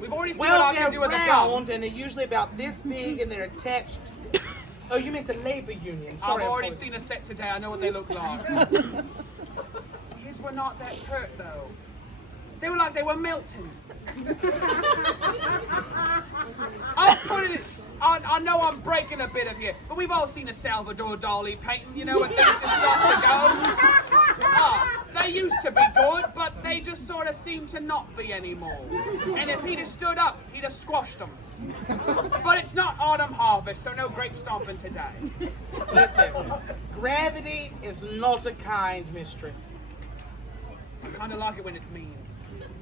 We've already seen what I can do with a gun. round and they're usually about this big and they're attached. Oh, you meant the labor union. Sorry, I've already seen a set today. I know what they look like. His were not that hurt though. They were like they were melting. I'll put it in. I know I'm breaking a bit of here, but we've all seen a Salvador Dali painting, you know, when things just start to go. They used to be good, but they just sort of seem to not be anymore. And if he'd have stood up, he'd have squashed them. But it's not autumn harvest, so no grape stomping today. Listen, gravity is not a kind mistress. I kind of like it when it's mean.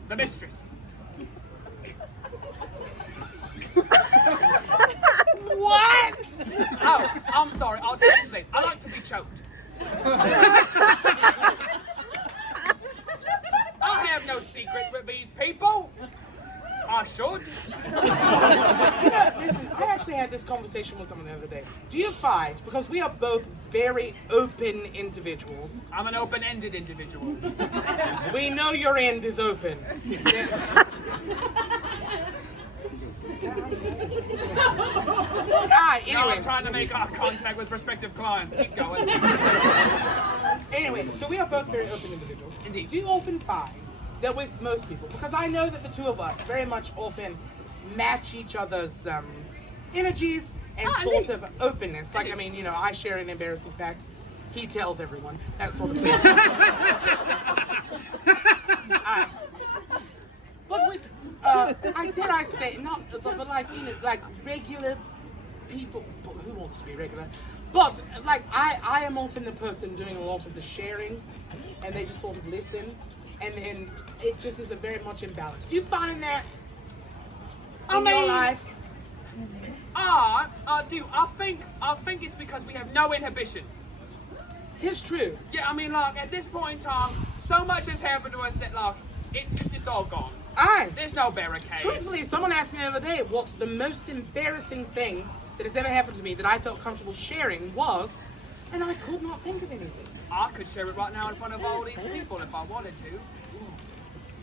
The mistress. What? Oh, I'm sorry, I'll translate. I like to be choked. I have no secrets with these people. I should. Listen, I actually had this conversation with someone the other day. Do you find, because we are both very open individuals, I'm an open-ended individual. we know your end is open. Now Anyway, I'm trying to make eye contact with prospective clients. Keep going. anyway, so we are both very open individuals. Indeed. Do you often find that with most people, because I know that the two of us very much often match each other's energies and sort indeed. of openness. Like, I mean, you know, I share an embarrassing fact, he tells everyone, that sort of thing. But with, dare I say, not, but like, you know, like regular people, but who wants to be regular? But like, I am often the person doing a lot of the sharing, and they just sort of listen, and then it just is a very much imbalance. Do you find that in your life? I do. I think it's because we have no inhibition. Tis true. Yeah, I mean, like, at this point in time, so much has happened to us that, like, it's all gone. Aye. There's no barricade. Truthfully, someone asked me the other day what's the most embarrassing thing that has ever happened to me that I felt comfortable sharing was, and I could not think of anything. I could share it right now in front of all these people if I wanted to.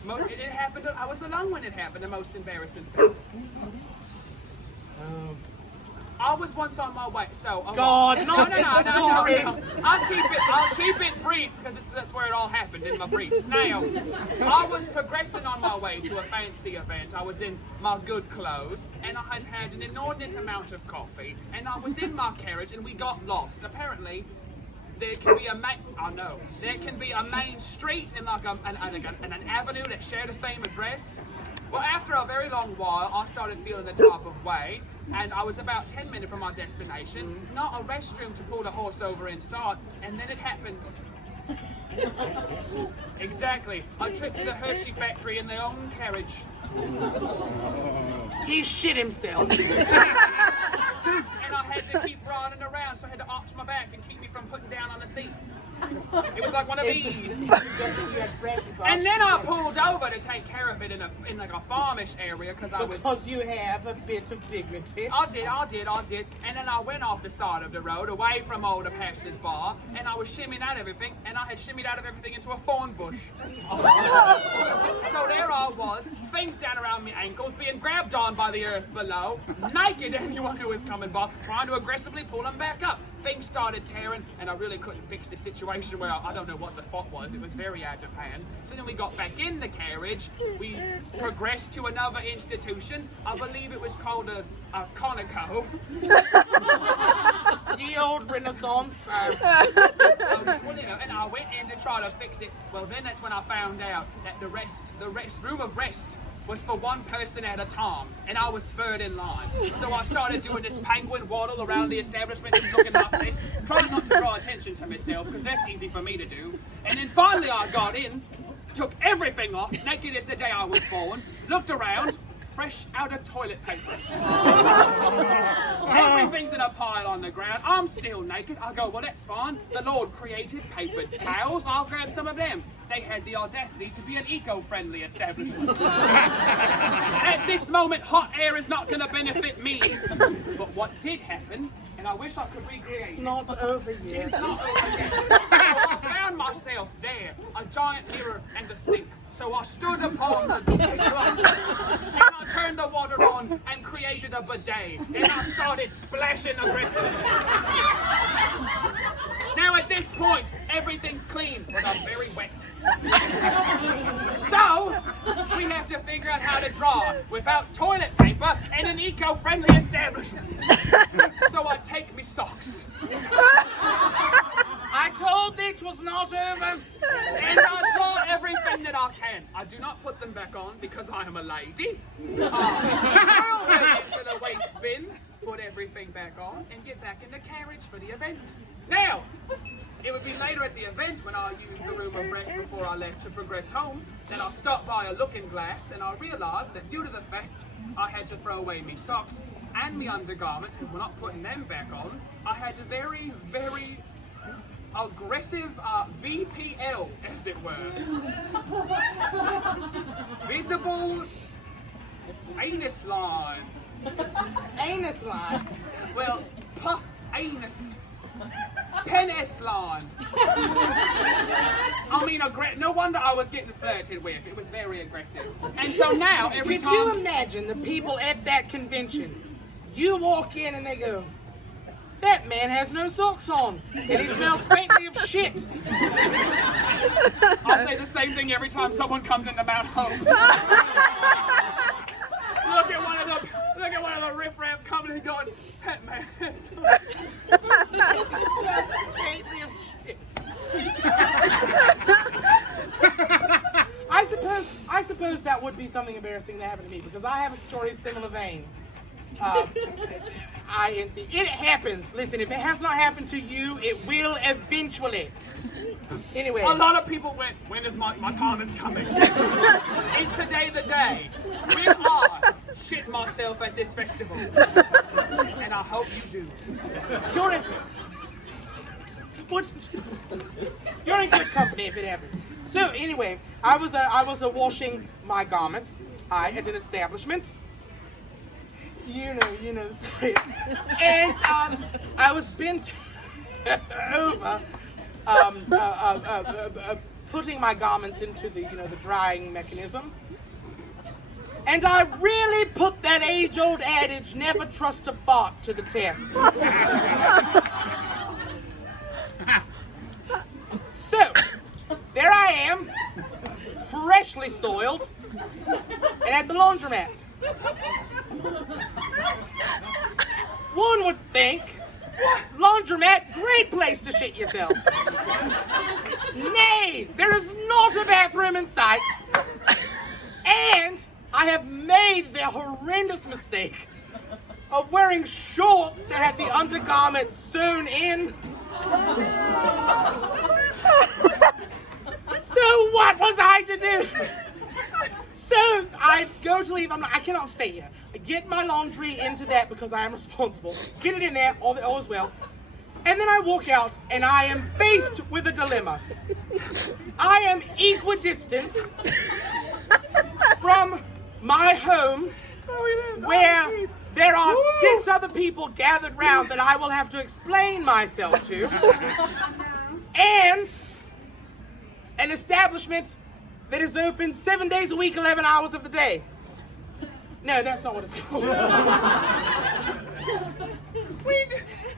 It happened. I was alone when it happened. The most embarrassing thing. I was once on my way. So God, not this story. I'll keep it brief because that's where it all happened in my briefs. Now, I was progressing on my way to a fancy event. I was in my good clothes and I had had an inordinate amount of coffee. And I was in my carriage and we got lost. Apparently, there can be a main street and like an avenue that share the same address. Well, after a very long while, I started feeling the type of way, and I was about 10 minutes from my destination. Not a restroom to pull the horse over inside, and then it happened. Exactly. I tripped to the Hershey factory in their own carriage. He shit himself. And I had to keep riding around, so I had to arch my back and keep me from putting down on the seat. It was like one of these. And then I pulled over to take care of it in like a farmish area because you have a bit of dignity. I did. And then I went off the side of the road, away from all the passers by, and I was shimmying out everything, and I had shimmied out of everything into a thorn bush. So there I was, things down around my ankles, being grabbed on by the earth below, naked anyone who was coming by, trying to aggressively pull them back up. Things started tearing, and I really couldn't fix the situation where I don't know what the fault was. It was very out of hand. So then we got back in the carriage. We progressed to another institution. I believe it was called a Conoco. The old Renaissance. Well, you know, and I went in to try to fix it. Well, then that's when I found out that the room of rest was for one person at a time, and I was third in line. So I started doing this penguin waddle around the establishment, just looking like this, trying not to draw attention to myself, because that's easy for me to do. And then finally I got in, took everything off, naked as the day I was born, looked around, fresh out of toilet paper. Everything's in a pile on the ground. I'm still naked. I go, well, that's fine. The Lord created paper towels. I'll grab some of them. They had the audacity to be an eco-friendly establishment. At this moment, hot air is not going to benefit me. But what did happen, and I wish I could recreate It's not over yet. It's not over yet. So I found myself there, a giant mirror and a sink. So I stood upon the sink and I turned a bidet, and I started splashing aggressively. Now at this point, everything's clean, but I'm very wet. So, we have to figure out how to draw without toilet paper and an eco-friendly establishment. So I take me socks. I told thee 'twas not over. And I draw everything that I can. I do not put them back on because I am a lady. Whirl them into the waste bin, put everything back on, and get back in the carriage for the event. Now, it would be later at the event when I used the room of rest before I left to progress home that I stopped by a looking glass and I realised that due to the fact I had to throw away me socks and me undergarments because we're not putting them back on, I had a very, very aggressive VPL, as it were. Visible anus line. Anus line. Well, anus. Penis line. I mean, no wonder I was getting flirted with. It was very aggressive. And so now, every Could you time... imagine the people at that convention? You walk in and they go, that man has no socks on, and he smells faintly of shit. I say the same thing every time someone comes into Mount Hope. Look at one of the riffraff coming and going, that man has no socks. He smells faintly of shit. I suppose that would be something embarrassing that happened to me because I have a story similar vein. It happens. Listen, if it has not happened to you, it will eventually. Anyway. A lot of people went, when is my time is coming? Is today the day? We are shit myself at this festival. And I hope you do. You're in good company if it happens. So anyway, I was washing my garments at an establishment. You know the story. And I was bent over, putting my garments into the drying mechanism. And I really put that age-old adage, never trust a fart, to the test. So, there I am, freshly soiled, and at the laundromat. One would think, laundromat, great place to shit yourself. Nay, there is not a bathroom in sight. And I have made the horrendous mistake of wearing shorts that had the undergarments sewn in. So what was I to do? So I go to leave. I cannot stay here. I get my laundry into that because I am responsible. Get it in there, all is well. And then I walk out and I am faced with a dilemma. I am equidistant from my home where there are 6 other people gathered round that I will have to explain myself to. And an establishment that is open 7 days a week, 11 hours of the day. No, that's not what it's called.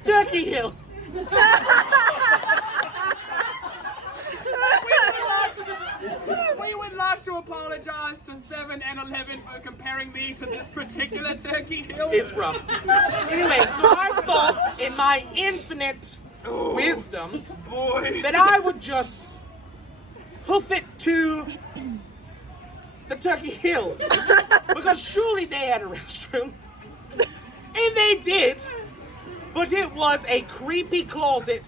Turkey Hill. We would like to apologize to 7 and 11 for comparing me to this particular Turkey Hill. It's rough. Anyway, so I thought in my infinite wisdom that I would just hoof it to the Turkey Hill. Because surely they had a restroom. And they did. But it was a creepy closet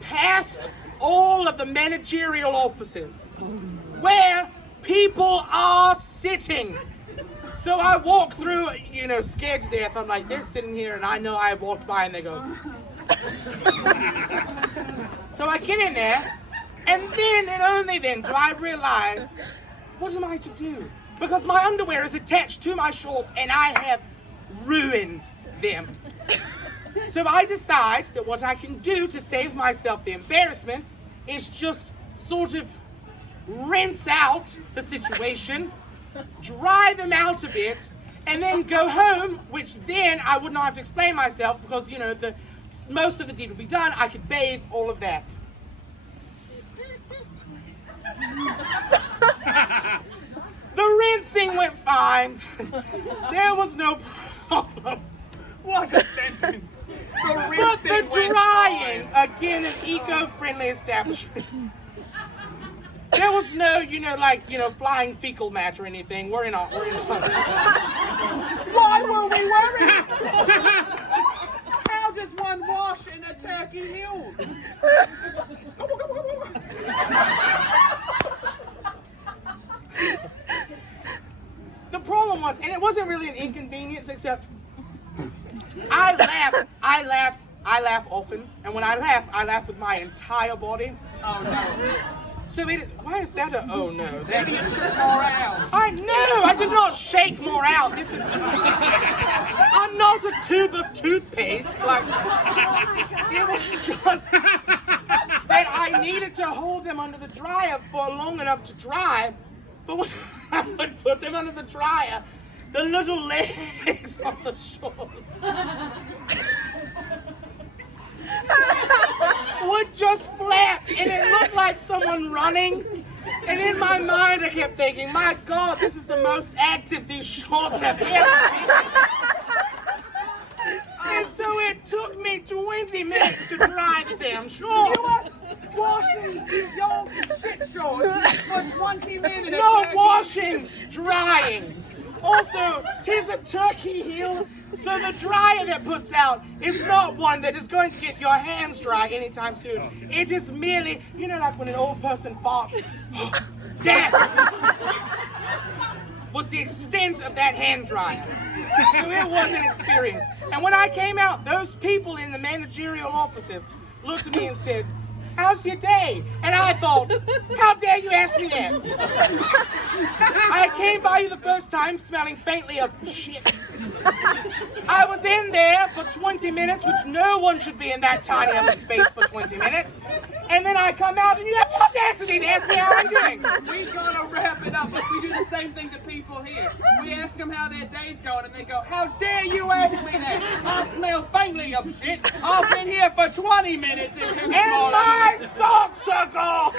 past all of the managerial offices where people are sitting. So I walk through, scared to death. I'm like, they're sitting here and I know I've walked by and they go. So I get in there and then and only then do I realize, what am I to do? Because my underwear is attached to my shorts and I have ruined them. So I decide that what I can do to save myself the embarrassment is just sort of rinse out the situation, dry them out a bit, and then go home, which then I would not have to explain myself because, you know, most of the deed would be done. I could bathe, all of that. The rinsing went fine. There was no problem. What a sentence. The But rinsing the went drying, fine. again, an eco-friendly establishment. There was no, you know, like, you know, flying fecal matter or anything. We're in a Why were we worried? How does one wash in a Turkey Hill? The problem was, and it wasn't really an inconvenience, except I laugh often, and when I laugh with my entire body. Oh no. So why is that a oh no? Maybe you shook more out. I know, I did not shake more out. I'm not a tube of toothpaste. Like, it was just that I needed to hold them under the dryer for long enough to dry. But when I would put them under the dryer, the little legs on the shorts would just flap, and it looked like someone running. And in my mind, I kept thinking, my God, this is the most active these shorts have ever been. And so it took me 20 minutes to dry the damn shorts. You were washing your shit shorts for 20 minutes. No washing, drying. Also, 'tis a Turkey Hill, so the dryer that puts out is not one that is going to get your hands dry anytime soon. It is merely, you know, like when an old person farts. That was the extent of that hand dryer. So it was an experience. And when I came out, those people in the managerial offices looked at me and said, "How's your day?" And I thought, how dare you ask me that? I came by you the first time smelling faintly of shit. I was in there for 20 minutes, which no one should be in that tiny of a space for 20 minutes. And then I come out and you have the audacity to ask me how I'm doing. We gotta wrap it up, but we do the same thing to people here. We ask them how their day's going, and they go, "How dare you ask me that? I smell faintly of shit. I've been here for 20 minutes in too small And my minutes." socks are gone.